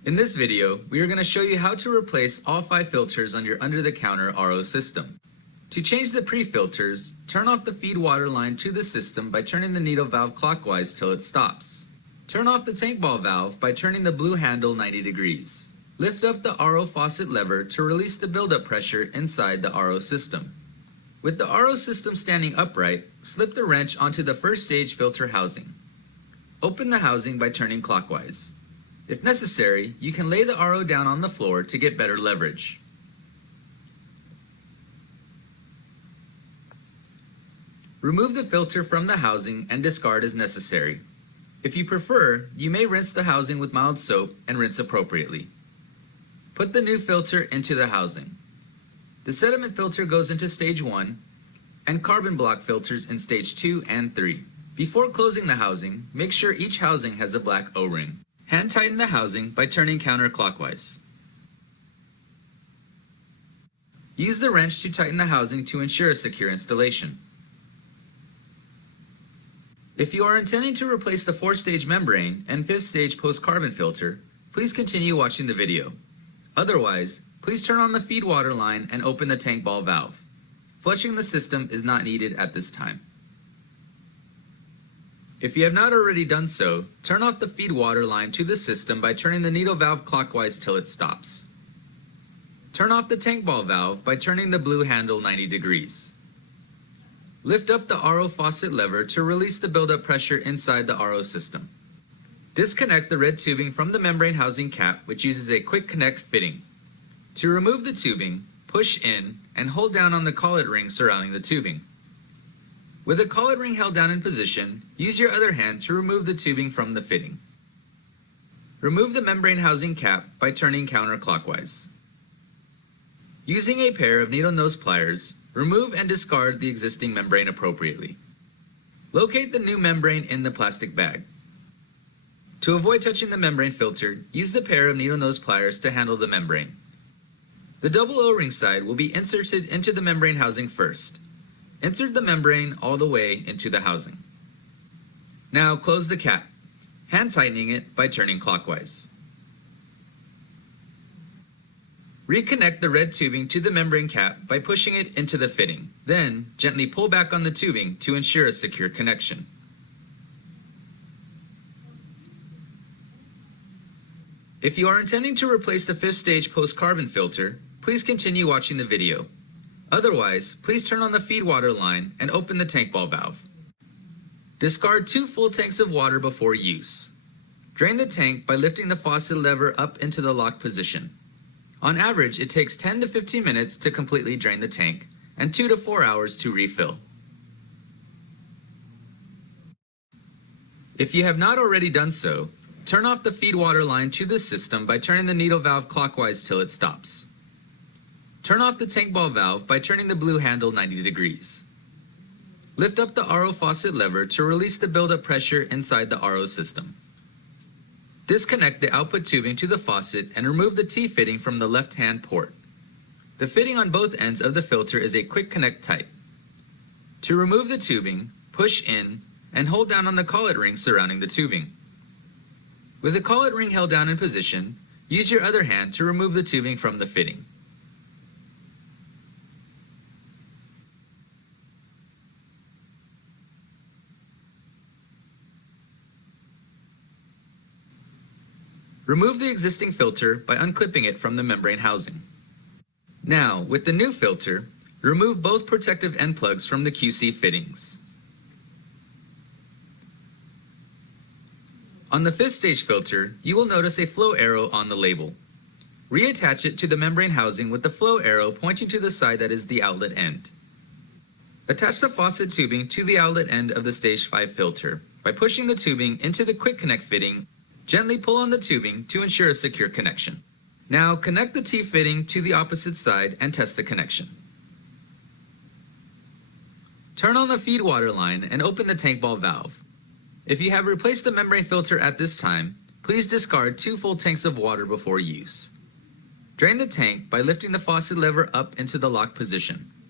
In this video, we are going to show you how to replace all 5 filters on your under-the-counter RO system. To change the pre-filters, turn off the feed water line to the system by turning the needle valve clockwise till it stops. Turn off the tank ball valve by turning the blue handle 90 degrees. Lift up the RO faucet lever to release the buildup pressure inside the RO system. With the RO system standing upright, slip the wrench onto the first stage filter housing. Open the housing by turning clockwise. If necessary, you can lay the RO down on the floor to get better leverage. Remove the filter from the housing and discard as necessary. If you prefer, you may rinse the housing with mild soap and rinse appropriately. Put the new filter into the housing. The sediment filter goes into stage 1 and carbon block filters in stage 2 and 3. Before closing the housing, make sure each housing has a black O-ring. Hand tighten the housing by turning counterclockwise. Use the wrench to tighten the housing to ensure a secure installation. If you are intending to replace the 4-stage membrane and 5th-stage post-carbon filter, please continue watching the video. Otherwise, please turn on the feed water line and open the tank ball valve. Flushing the system is not needed at this time. If you have not already done so, turn off the feed water line to the system by turning the needle valve clockwise till it stops. Turn off the tank ball valve by turning the blue handle 90 degrees. Lift up the RO faucet lever to release the buildup pressure inside the RO system. Disconnect the red tubing from the membrane housing cap, which uses a quick connect fitting. To remove the tubing, push in and hold down on the collet ring surrounding the tubing. With the collet ring held down in position, use your other hand to remove the tubing from the fitting. Remove the membrane housing cap by turning counterclockwise. Using a pair of needle nose pliers, remove and discard the existing membrane appropriately. Locate the new membrane in the plastic bag. To avoid touching the membrane filter, use the pair of needle nose pliers to handle the membrane. The double O-ring side will be inserted into the membrane housing first. Insert the membrane all the way into the housing. Now close the cap, hand tightening it by turning clockwise. Reconnect the red tubing to the membrane cap by pushing it into the fitting. Then, gently pull back on the tubing to ensure a secure connection. If you are intending to replace the 5th-stage post-carbon filter, please continue watching the video. Otherwise, please turn on the feed water line and open the tank ball valve. Discard 2 full tanks of water before use. Drain the tank by lifting the faucet lever up into the lock position. On average, it takes 10 to 15 minutes to completely drain the tank and 2 to 4 hours to refill. If you have not already done so, turn off the feed water line to the system by turning the needle valve clockwise till it stops. Turn off the tank ball valve by turning the blue handle 90 degrees. Lift up the RO faucet lever to release the buildup pressure inside the RO system. Disconnect the output tubing to the faucet and remove the T-fitting from the left-hand port. The fitting on both ends of the filter is a quick connect type. To remove the tubing, push in and hold down on the collet ring surrounding the tubing. With the collet ring held down in position, use your other hand to remove the tubing from the fitting. Remove the existing filter by unclipping it from the membrane housing. Now, with the new filter, remove both protective end plugs from the QC fittings. On the 5th-stage filter, you will notice a flow arrow on the label. Reattach it to the membrane housing with the flow arrow pointing to the side that is the outlet end. Attach the faucet tubing to the outlet end of the stage 5 filter by pushing the tubing into the quick connect fitting. Gently pull on the tubing to ensure a secure connection. Now connect the T-fitting to the opposite side and test the connection. Turn on the feed water line and open the tank ball valve. If you have replaced the membrane filter at this time, please discard 2 full tanks of water before use. Drain the tank by lifting the faucet lever up into the lock position.